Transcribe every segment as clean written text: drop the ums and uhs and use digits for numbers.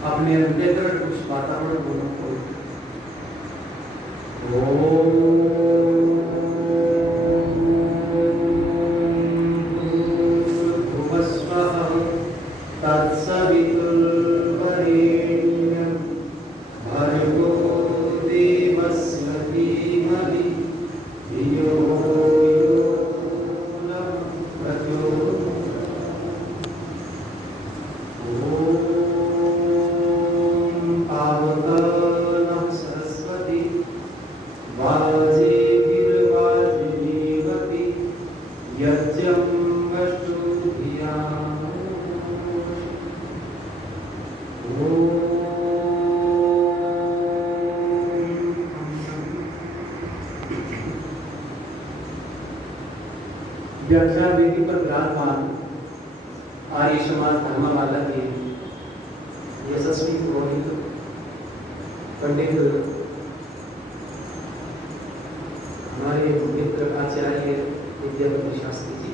अपने अंतर्गत कुछ वातावरण दोनों को भुवस्वः तत्सवितुर्वरेण्यं भर्गो देवस्य धीमहि धियो यो नः प्रचोदयात्। पावकानां सरस्वती वाजेभिर्वाजिनीवति यज्ञं वष्टुभियाम्। व्याख्यान वेदी पर विराजमान आर्य समाज धर्मवाला के यशस्वी पुरोहित पंडित हमारे मित्र आचार्य विद्यापति शास्त्री जी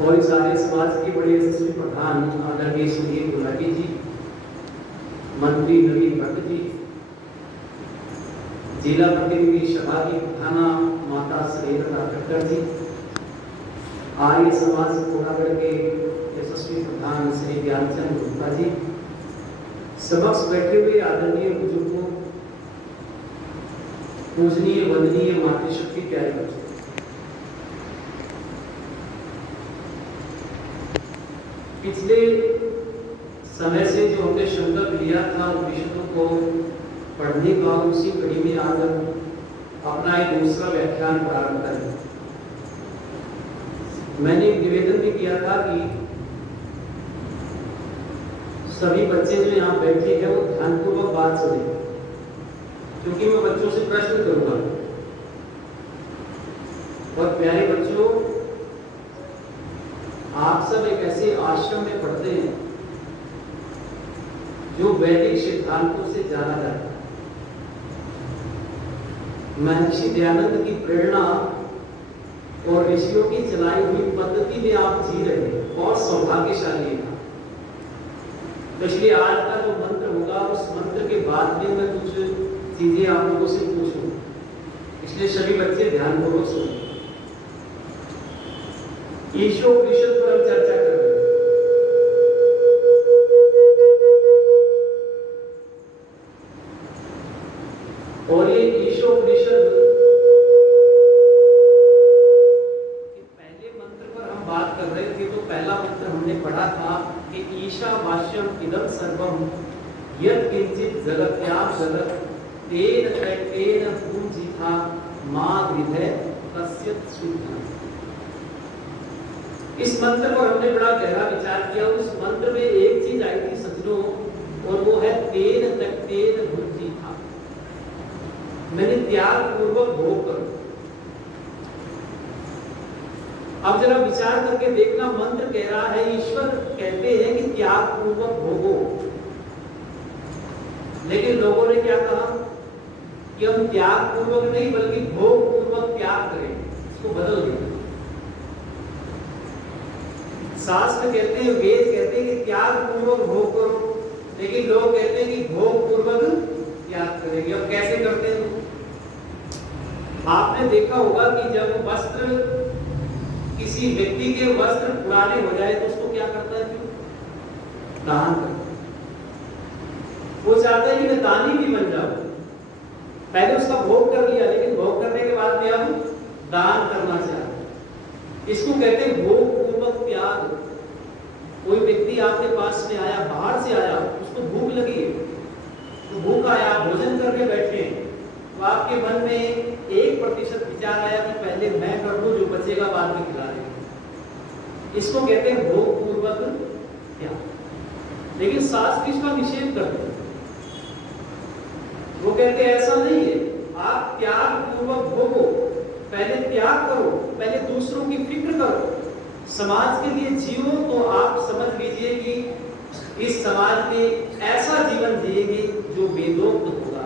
और इस आर्य समाज के बड़े यशस्वी प्रधान आदरणीय श्री गुलाटी जी, मंत्री नवीन भट्ट जी, जिला प्रतिनिधि सभा की प्रधाना माता श्रीलता खट्टर जी, आर्य समाज कोड़ागढ़ के यशस्वी प्रधान श्री ज्ञानचंद गुप्ता जी, समक्ष बैठे हुए आदरणीय बुजुर्गों, पूजनीय वंदनीय मातृशक्ति प्यारे बच्चों, पिछले समय से जो हमने संकल्प लिया था उपनिषदों को पढ़ने का, उसी कड़ी में आज अपना एक दूसरा व्याख्यान प्रारंभ करें। मैंने एक निवेदन भी किया था कि सभी बच्चे जो यहाँ बैठे हैं वो ध्यानपूर्वक बात सुने, क्योंकि मैं बच्चों से प्रश्न करूंगा। और प्यारे बच्चों, आप सब एक ऐसे आश्रम में पढ़ते हैं जो वैदिक सिद्धांतों से जाना जाता है। महर्षि दयानंद की प्रेरणा और ऋषियों की चलाई हुई पद्धति में आप जी रहे हैं और सौभाग्यशाली हैं। तो इसलिए आज का जो मंत्र होगा उस मंत्र के बाद में मैं कुछ चीजें आप लोगों से पूछूं, इसलिए सभी बच्चे ध्यानपूर्वक सुनें। ईशोपनिषद पर हम चर्चा कर रहे हैं। और ये ईशोपनिषद के पहले मंत्र पर हम बात कर रहे थे। तो पहला मंत्र हमने पढ़ा था कि ईशावास्यम इदं सर्वं यत् किंचित जगत्यां जगत् तेन तैतेन पूजिता मा विधे कस्यत् शुद्धं। इस मंत्र पर हमने बड़ा गहरा विचार किया। उस मंत्र में एक चीज आई थी सज्जनों, और वो है तेन तैतेन पूजिता। मैंने त्याग पूर्वक भोग करो। अब जरा विचार करके देखना, मंत्र कह रहा है, ईश्वर कहते हैं कि त्याग पूर्वक भोगो, लेकिन लोगों ने क्या कहा कि हम त्याग पूर्वक नहीं बल्कि भोग पूर्वक त्याग करें। इसको बदल दिया। शास्त्र कहते हैं, वेद कहते हैं कि त्याग पूर्वक भोग करो, लेकिन लोग कहते हैं कि भोग पूर्वक त्याग करेंगे। अब कैसे करते हैं? आपने देखा होगा कि जब वस्त्र, किसी व्यक्ति के वस्त्र पुराने हो जाए तो उसको क्या करता है? दान करता है। वो चाहता है कि मैं दानी भी बन जाऊं। पहले उसका भोग कर लिया, लेकिन भोग करने के बाद में अब दान करना चाहता है। इसको कहते हैं भोग पूर्वक त्याग। कोई व्यक्ति आपके पास में आया, बाहर से आया, उसको भूख लगी है, तो भूख आया, भोजन करके बैठे हैं, तो आपके मन में 1% विचार आया कि पहले मैं कर लूं, जो बचेगा बाद में खिला देंगे। इसको कहते हैं भोग पूर्वक त्याग। लेकिन शास्त्र इसका निषेध करते हैं। वो कहते हैं ऐसा नहीं है, आप त्याग पूर्वक भोगो, पहले त्याग करो, पहले दूसरों की फिक्र करो, समाज के लिए जियो, तो आप समझ लीजिए कि इस समाज में ऐसा जीवन जिएंगे जो वेदोक्त होगा,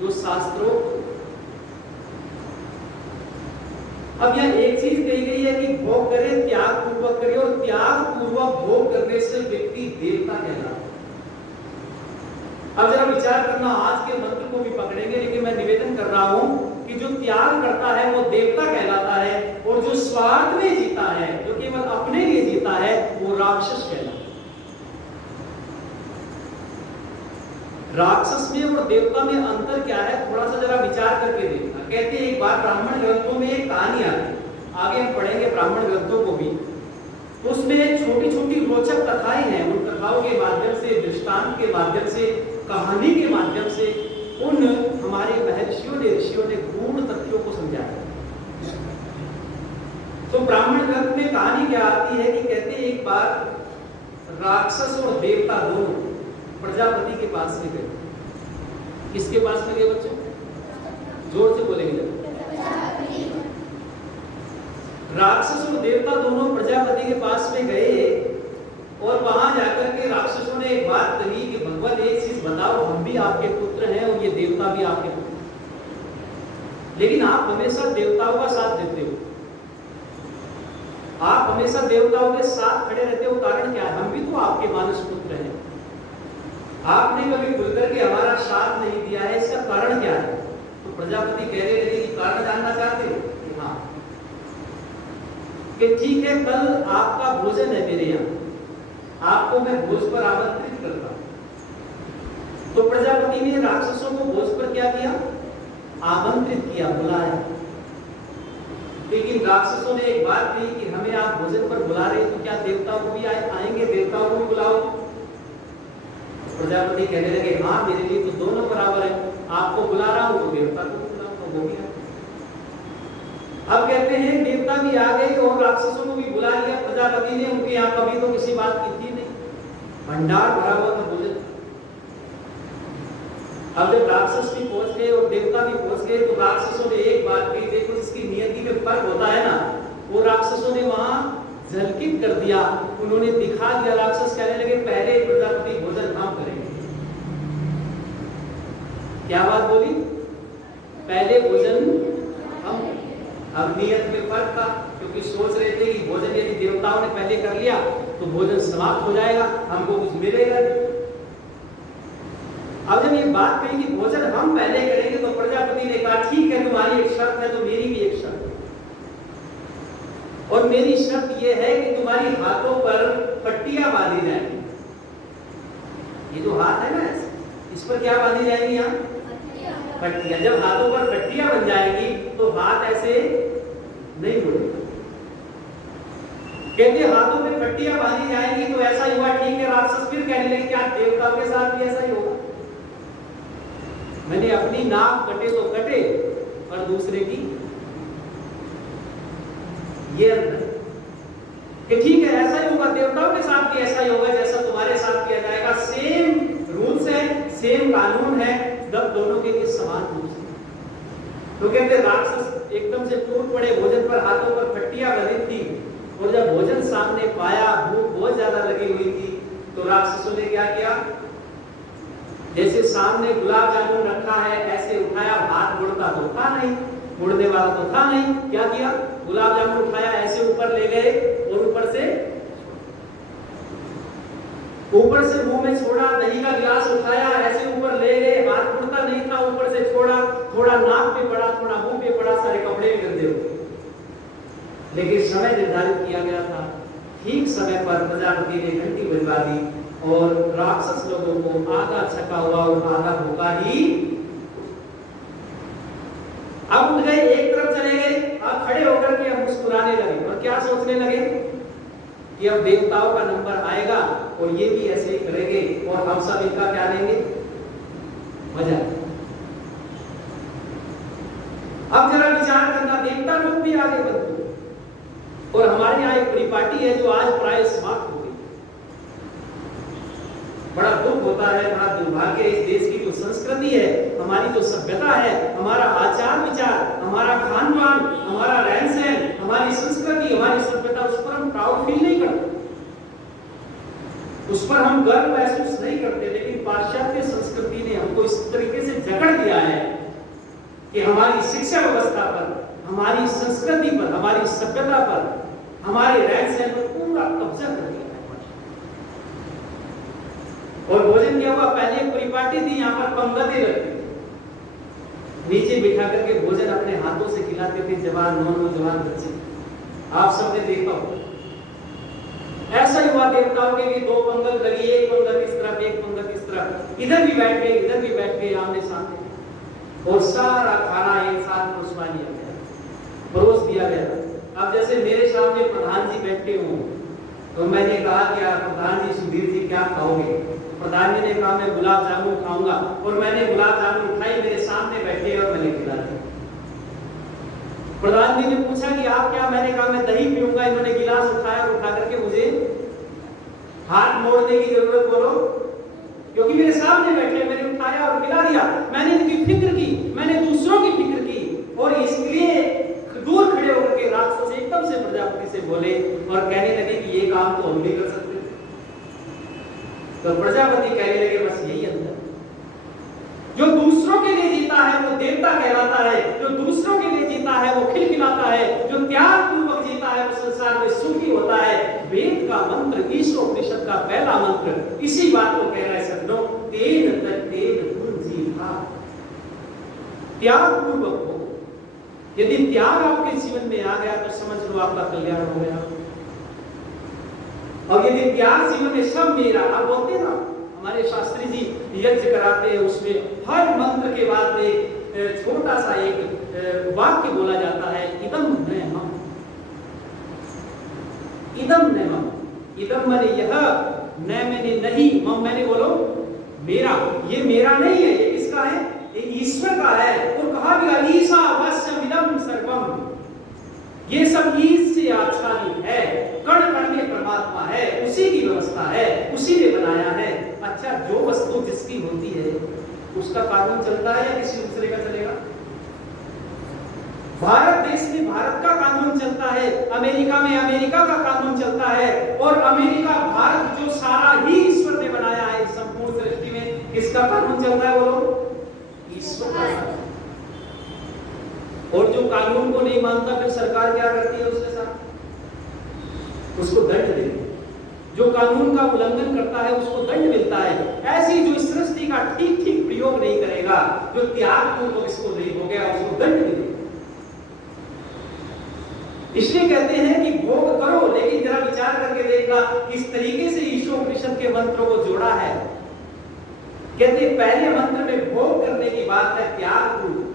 जो शास्त्रोक्त। अब यहाँ एक चीज कही गई है कि भोग करें, त्याग पूर्वक करें, और त्याग पूर्वक भोग करने से व्यक्ति देवता कहलाता है। अब जरा विचार करना, आज के मंत्र को भी पकड़ेंगे, लेकिन मैं निवेदन कर रहा हूं कि जो त्याग करता है वो देवता कहलाता है, और जो स्वार्थ में जीता है, जो केवल अपने लिए जीता है, वो राक्षस कहलाता है। राक्षस में और देवता में अंतर क्या है, थोड़ा सा जरा विचार करके देखना। कहते हैं एक बार ब्राह्मण ग्रंथों में एक कहानी आती है, आगे हम पढ़ेंगे ब्राह्मण ग्रंथों को भी, तो उसमें छोटी छोटी रोचक कथाएं हैं। उन कथाओं के माध्यम से, दृष्टांत के माध्यम से, कहानी के माध्यम से उन हमारे महर्षियों ने, ऋषियों ने गूढ़ तथ्यों को समझाया। तो ब्राह्मण ग्रंथ में कहानी क्या आती है कि कहते हैं एक बार राक्षस और देवता दोनों प्रजापति के पास में गए। किसके पास में गए बच्चों? जोर से बोलेंगे। राक्षस और देवता दोनों प्रजापति के पास में गए, और वहां जाकर के राक्षसों ने एक बात कही कि भगवान एक चीज बताओ, हम भी आपके पुत्र हैं और ये देवता भी आपके पुत्र हैं, लेकिन आप हमेशा देवताओं का साथ देते हो, आप हमेशा देवताओं के साथ खड़े रहते हो, कारण क्या है? हम भी तो आपके मानस पुत्र हैं, आपने कभी खुल करके हमारा साथ नहीं दिया है, इसका कारण क्या है? तो प्रजापति कह रहे थे कि कारण जानना चाहते हो? कि हाँ, कि ठीक है, कल आपका भोजन है मेरे यहाँ, आपको मैं भोज पर आमंत्रित करता हूं। तो प्रजापति ने राक्षसों को भोज पर क्या किया? आमंत्रित किया, बुलाया। लेकिन राक्षसों ने एक बात कही कि हमें आप भोजन पर बुला रहे तो क्या देवताओं को भी आएंगे, देवताओं को भी बुलाओ। प्रजापति कहने लगे हाँ, मेरे लिए तो दोनों बराबर है, आपको बुला रहा हूं तो देवता को बुलाओ, तो वो भी है। अब कहते हैं देवता भी आ गए और राक्षसों को भी बुला लिया प्रजापति ने। उनके यहाँ कभी तो किसी बात की थी नहीं, भंडार भरा हुआ था भोजन। अब जब राक्षस भी पहुंच गए और देवता भी पहुंच गए, तो राक्षसों ने एक बात कही, देखो जिसकी नियति में फर्क होता है ना, वो राक्षसों ने वहां झलकित कर दिया, उन्होंने दिखा दिया। राक्षस कहने लगे पहले प्रजापति भोजन हम करेंगे। क्या बात बोली? पहले भोजन हम। अब नियत में फर्क था, क्योंकि सोच रहे थे कि भोजन यदि देवताओं ने पहले कर लिया तो भोजन समाप्त हो जाएगा, हमको कुछ मिलेगा। अब जब ये बात कही कि भोजन हम पहले करेंगे, तो प्रजापति ने कहा ठीक है, तुम्हारी एक शर्त है तो मेरी भी एक शर्त है, और मेरी शर्त यह है कि तुम्हारी हाथों पर पट्टियां बांधी जाएंगी। ये जो हाथ है ना, इस पर क्या बांधी जाएंगी? यहाँ पट्टियां। जब हाथों पर पट्टियां बन जाएंगी तो हाथ ऐसे नहीं मुड़ेगा। कहते हाथों में पट्टियां बांधी जाएंगी तो ऐसा हुआ, ठीक है। राक्षस फिर कहने लगे क्या देवताओं के साथ भी ऐसा ही होगा? मैंने अपनी नाक कटे तो कटे, और दूसरे की ये अंतर कि ठीक है, ऐसा ही होगा, देवताओं के साथ भी ऐसा ही होगा जैसा तुम्हारे साथ किया जाएगा। सेम रूल्स है, सेम कानून है, जब दोनों के समान रूप से। तो कहते राक्षस एकदम से टूट पड़े, भोजन पर हाथों पर पट्टियां बंधी थी, और जब भोजन सामने पाया, भूख बहुत ज्यादा लगी हुई थी, तो राक्षसों ने क्या किया? जैसे सामने गुलाब जामुन रखा है, ऐसे उठाया, हाथ मुड़ता तो था नहीं, मुड़ने वाला तो था नहीं, क्या किया? गुलाब जामुन उठाया, ऐसे ऊपर ले गए, और ऊपर से मुंह में छोड़ा। दही का गिलास उठाया, ऐसे ऊपर ले गए, हाथ मुड़ता नहीं था, ऊपर से छोड़ा, थोड़ा नाक पे पड़ा, थोड़ा मुंह पे पड़ा, सारे कपड़े भी गंदे हो गए। लेकिन समय निर्धारित किया गया था, ठीक समय पर प्रजापति ने घंटी बजवा दी, और राक्षस लोगों को आधा छका हुआ और आधा भूखा ही अब उठ गए, एक तरफ चले गए, अब खड़े होकर के अब मुस्कुराने लगे, और क्या सोचने लगे कि अब देवताओं का नंबर आएगा और ये भी ऐसे ही करेंगे, और हम सब इनका क्या लेंगे? मजा। अब जरा विचार करना, देवता लोग भी आगे बढ़ते, और हमारे यहाँ एक परिपाटी है जो आज प्राय समाप्त हो गई। बड़ा दुख होता है, बड़ा दुर्भाग्य है। इस देश की जो संस्कृति है, हमारी जो सभ्यता है, हमारा आचार विचार, हमारा खान पान, हमारा रहन सहन, हमारी संस्कृति, हमारी सभ्यता, उस पर हम प्राउड फील नहीं करते, उस पर हम गर्व महसूस नहीं करते। लेकिन पाश्चात्य संस्कृति ने हमको इस तरीके से जकड़ दिया है कि हमारी शिक्षा व्यवस्था पर, हमारी संस्कृति पर, हमारी सभ्यता पर, हमारे रहन सहन पर पूरा कब्जा कर दिया है। और भोजन क्या हुआ, पहले एक परिपाटी थी, यहाँ पर पंगतें लगती, नीचे बिठा करके भोजन अपने हाथों से खिलाते थे जवान नौजवान बच्चे। आप सबने देखा हो। ऐसा ही हुआ देवताओं के लिए 2 पंगत लगी, एक पंगत इस तरफ एक पंगत इस तरफ, इधर भी बैठ गए इधर भी बैठ गए आमने सामने, और सारा खाना एक साथ परोसा लिया गया, परोस दिया गया। अब जैसे मेरे सामने प्रधान जी बैठे हों तो मैंने कहा कि प्रधान जी सुधीर जी क्या खाओगे? प्रधान जी ने कहा मैं गुलाब जामुन खाऊंगा, और मैंने गुलाब जामुन उठाई, मेरे सामने बैठे और मैंने खिला दिया। प्रधान जी ने पूछा कि आप क्या? मैंने कहा मैं दही पीऊंगा। इन्होंने गिलास उठाया और उठा करके मुझे हाथ मोड़ने की जरूरत बोलो, क्योंकि मेरे सामने बैठे, मैंने उठाया और खिला दिया। मैंने इनकी फिक्र की, मैंने दूसरों की फिक्र की, और इसलिए दूर खड़े होकर के राक्षस एकदम से प्रजापति से बोले और कहने लगे कि ये काम तो हम भी कर सकते। तो प्रजापति कहने लगे बस यही अंतर, जो दूसरों के लिए जीता है वो देवता कहलाता है, जो दूसरों के लिए जीता है वो खिलखिलाता है, जो त्याग पूर्वक जीता है वो संसार में सुखी होता है। वेद का मंत्र, ईशोपनिषद का पहला मंत्र इसी बात को कह रहा है सज्जनों, तेन तत्तेन पुंजीभा, त्याग पूर्वक हो। यदि त्याग आपके जीवन में आ गया तो समझ लो आपका कल्याण हो गया। और यदि त्याग जीवन में सब मेरा, आप बोलते ना हमारे शास्त्री जी यज्ञ कराते हैं, उसमें हर मंत्र के बाद एक छोटा सा एक वाक्य बोला जाता है, इदम नैमम। इदम नैमम, इदम माने यह, न मैंने नहीं, मम मैंने बोलो मेरा, ये मेरा नहीं है, ये किसका है? ये ईश्वर का है। और कहा भी ईशावास्यमिदं सर्वम, ये सब ईश से आच्छादित है, कण कण में परमात्मा है, उसी की व्यवस्था है, उसी ने बनाया है। अच्छा, जो वस्तु जिसकी होती है उसका कानून चलता है या किसी दूसरे का चलेगा? भारत देश में भारत का कानून चलता है, अमेरिका में अमेरिका का कानून चलता है, और अमेरिका भारत जो सारा ही ईश्वर ने बनाया है संपूर्ण सृष्टि में, किसका कानून चलता है बोलो? ईश्वर का। और जो कानून को नहीं मानता फिर सरकार क्या करती है उसके साथ? उसको दंड देती है। जो कानून का उल्लंघन करता है उसको दंड मिलता है। ऐसी जो इस सृष्टि का ठीक ठीक प्रयोग नहीं करेगा, जो त्याग पूर्वक इसको नहीं हो गया, उसको दंड मिलेगा। इसलिए कहते हैं कि भोग करो, लेकिन जरा विचार करके देखना किस तरीके से ईशोपनिषद के मंत्रों को जोड़ा है। कहते पहले मंत्र में भोग करने की बात है त्याग पूर्वक,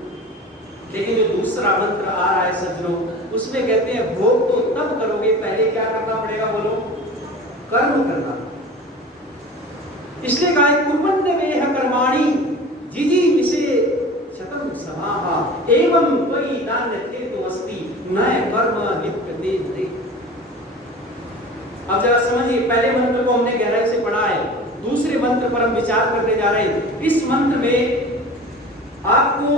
लेकिन जो दूसरा मंत्र आ रहा है सज्जनों, उसमें कहते हैं भोग तो तब करोगे, पहले क्या करना पड़ेगा बोलो? कर्म करना। इसलिए कहा है कुर्वन्नवेह कर्माणि जिजी विषे शतम समाहा एवं त्वयि नान्यथेतो अस्ति न कर्म लिप्यते नरे। अब जरा समझिए, पहले मंत्र को हमने गहराई से पढ़ा है, दूसरे मंत्र पर हम विचार करने जा रहे हैं। इस मंत्र में आपको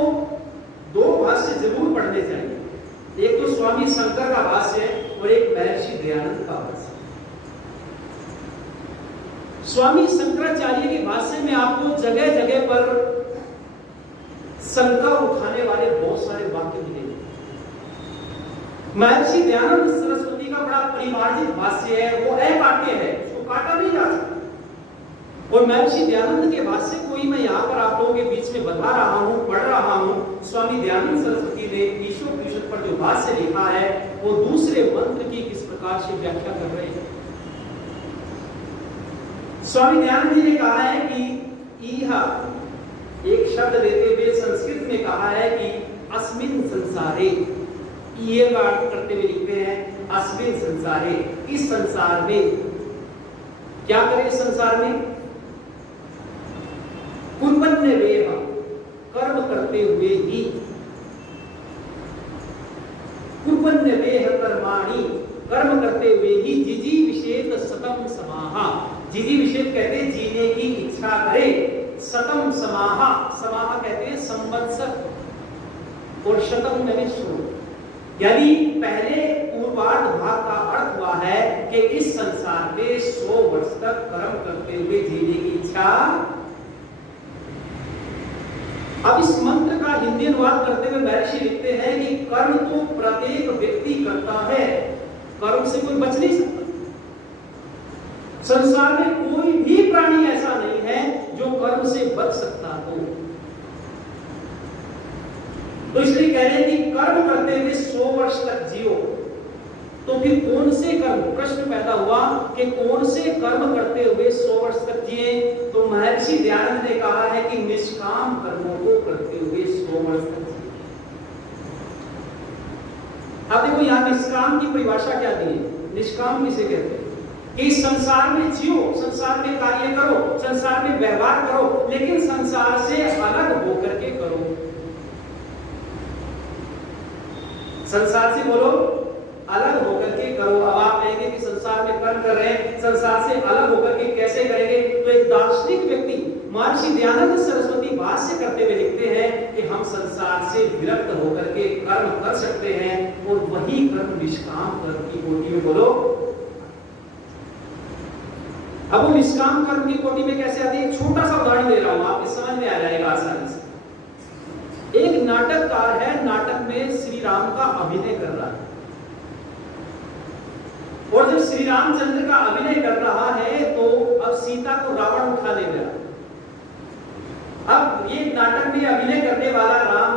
2 भाष्य जरूर पढ़ने चाहिए। एक तो स्वामी शंकर का भाष्य है और एक महर्षि दयानंद का भाष्य। स्वामी शंकराचार्य के भाष्य में आपको जगह जगह पर शंका उठाने वाले बहुत सारे वाक्य मिलेंगे। महर्षि दयानंद सरस्वती का बड़ा परिमार्जित भाष्य है, वो अकाट्य है, उसको काटा नहीं जा सकता। और महर्षि दयानंद के भाष्य को ही मैं यहाँ पर आप लोगों के बीच में बता रहा हूँ, पढ़ रहा हूँ। स्वामी दयानंद सरस्वती ने ईशोपनिषद पर जो भाष्य लिखा है वो दूसरे मंत्र की किस प्रकार से व्याख्या कर रहे हैं। स्वामी दयानंद जी ने कहा है कि इहा एक शब्द लेते हुए संस्कृत में कहा है कि अस्मिन संसारे, ये का अर्थ करते हुए लिखते हैं अस्मिन संसारे, इस संसार में क्या करें? संसार में कुर्वन्नवेह, कर्म करते हुए ही, कुर्वन्नवेह कर्माणि, कर्म करते हुए ही, जिजी विषेत सतम समाहा, जिजी विषेत कहते हैं जीने की इच्छा करे, सतम समाहा, समाहा कहते हैं संवत्सर, और शतम मैंने 100, यानी पहले पूर्वार्ध भाग का अर्थ हुआ है कि इस संसार में 100 वर्ष तक कर्म करते हुए जीने की इच्छा। अब इस मंत्र का हिंदी अनुवाद करते हुए महर्षि लिखते हैं कि कर्म तो प्रत्येक व्यक्ति करता है, कर्म से कोई बच नहीं सकता। संसार में कोई भी प्राणी ऐसा नहीं है तो इसलिए कह रहे हैं कि कर्म करते हुए 100 वर्ष तक जियो। तो फिर कौन से कर्म, प्रश्न पैदा हुआ कि कौन से कर्म करते हुए 100 वर्ष तक जिए? तो महर्षि दयानंद ने कहा है कि निष्काम कर्मों को करते हुए 100 वर्ष तक जिए। अब देखो यहाँ निष्काम की परिभाषा क्या दी है? निष्काम किसे कहते हैं? कि संसार में जियो, संसार में कार्य करो, संसार में व्यवहार करो, लेकिन संसार से अलग होकर के करो। संसार से बोलो अलग होकर के करो। अब आप कहेंगे कि संसार में कर्म कर रहे हैं, संसार से अलग होकर के कैसे करेंगे? तो एक दार्शनिक व्यक्ति महर्षि दयानंद सरस्वती भाष्य करते हुए लिखते हैं कि हम संसार से विरक्त होकर के कर्म कर सकते हैं और वही कर्म निष्काम कर्म की कोटि में बोलो। अब वो निष्काम कर्म की कोटि में कैसे आती है? एक छोटा सा उदाहरण दे रहा हूं, आपके समझ में आ जाएगा आसानी से। एक नाटककार है, नाटक में श्री राम का अभिनय कर रहा है, और जब श्री रामचंद्र का अभिनय कर रहा है तो अब सीता को रावण उठा ले गया। अब ये नाटक में अभिनय करने वाला राम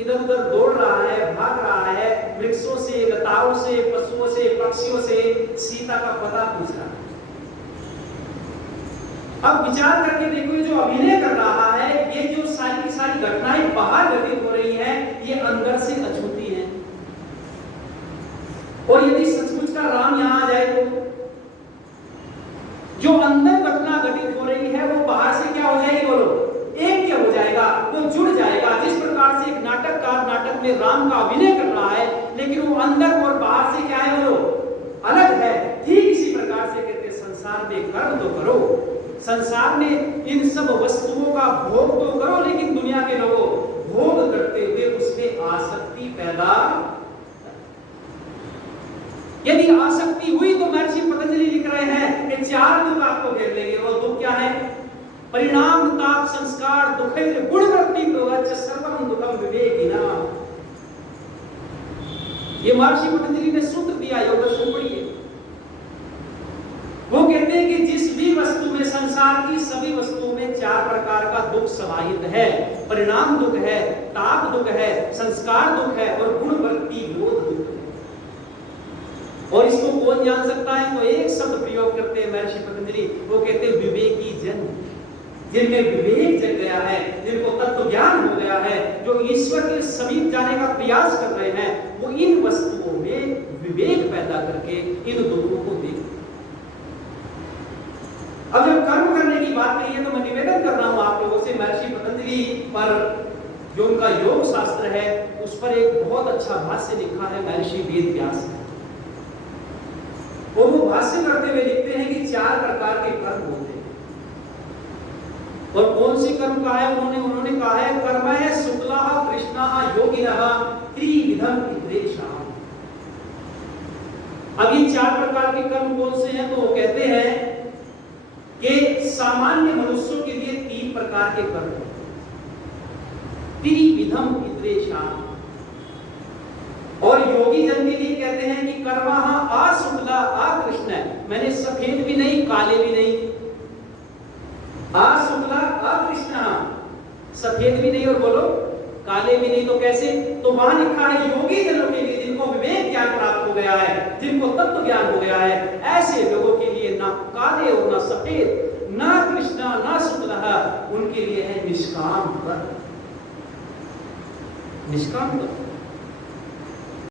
इधर उधर दौड़ रहा है, भाग रहा है, वृक्षों से, लताओं से, पशुओं से, पक्षियों से सीता का पता पूछ रहा है। अब विचार करके देखो, जो अभिनय कर रहा है, ये जो सारी की सारी घटनाएं बाहर घटित हो रही हैं, ये अंदर से अछूती हैं। और यदि सचमुच का राम यहां आ जाए तो जो अंदर घटना घटित हो रही है वो बाहर से क्या हो जाएगी? बोलो, एक क्या हो जाएगा? वो जुड़ जाएगा। जिस प्रकार से एक नाटककार नाटक में राम का अभिनय कर रहा है, लेकिन वो अंदर और बाहर से क्या है? बोलो, अलग है। ठीक इसी प्रकार से कहते संसार में कर्म तो करो, संसार में इन सब वस्तुओं का भोग तो करो, लेकिन दुनिया के लोगों भोग करते हुए उसमें आसक्ति पैदा। यदि आसक्ति हुई तो महर्षि पतंजलि लिख रहे हैं कि 4 दुख आपको घेर लेंगे। वो दुख क्या है? परिणाम, ताप, संस्कार, दुखे, गुणवृत्ति, प्रवच्च, सर्वम दुखम विवेकिना। ये महर्षि पतंजलि ने सूत्र दिया, योग दर्शन पढ़िए। वो कहते हैं कि जिस भी वस्तु में, संसार की सभी वस्तुओं में 4 प्रकार का दुख समाहित है। परिणाम दुख है, ताप दुख है, संस्कार दुख है और गुणवृत्ति विरोध दुख है। और इसको कौन जान सकता है? तो एक शब्द प्रयोग करते हैं महर्षि पतंजलि, वो कहते हैं विवेकी जन। जिनमें विवेक जग गया है, जिनको तत्व ज्ञान हो गया है, जो ईश्वर के समीप जाने का प्रयास कर रहे हैं, वो इन वस्तुओं में विवेक पैदा करके इन दुखों को देख। अब जब कर्म करने की बात कही है तो मैं निवेदन कर रहा हूं आप लोगों से, महर्षि पतंजलि पर जो उनका योग शास्त्र है उस पर एक बहुत अच्छा भाष्य लिखा है महर्षि वेद व्यास ने। और वो भाष्य करते हुए लिखते हैं कि 4 प्रकार के कर्म होते हैं। और कौन से कर्म कहा है उन्होंने कहा है कर्म है शुक्ला कृष्णा योगिनः त्रिविधम विद्वेषाः। अब ये 4 प्रकार के कर्म कौन से हैं? तो वो कहते हैं कि सामान्य मनुष्यों के लिए 3 प्रकार के कर्म हैं। त्रिविधम विद्वेषाः। और योगी जन के लिए कहते हैं कि कर्मः अशुक्ला अकृष्ण, मैंने सफेद भी नहीं, काले भी नहीं, अशुक्ला अकृष्ण, सफेद भी नहीं और बोलो काले भी नहीं। तो कैसे? तो वहां लिखा है योगी जनों के लिए, जिनको विवेक ज्ञान प्राप्त हो गया है, जिनको तत्व ज्ञान हो गया है, ऐसे लोगों के लिए ना काले और ना सफेद, ना कृष्णा ना शुक्ला, उनके लिए है निष्काम कर्म। निष्काम कर्म